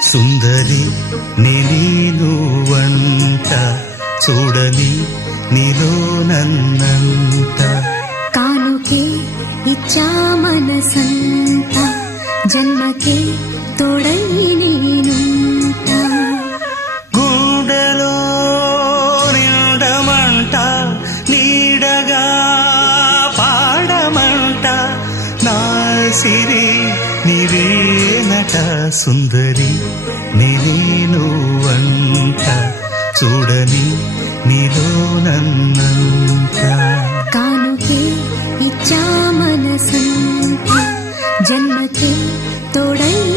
సుందరి నీనువంట చూడని నీలో నన్నంత కానుకే ఇచ్చా మనసంత జన్మకే తోడై నేనుంట గుండెలో నిండమంట నీడగా పాడమంట నా సిరి నీవేనట సుందరి నీనువంట చూడని నీలో నన్నంత కానుకే ఇచ్చా మనసంత జన్మకే తోడై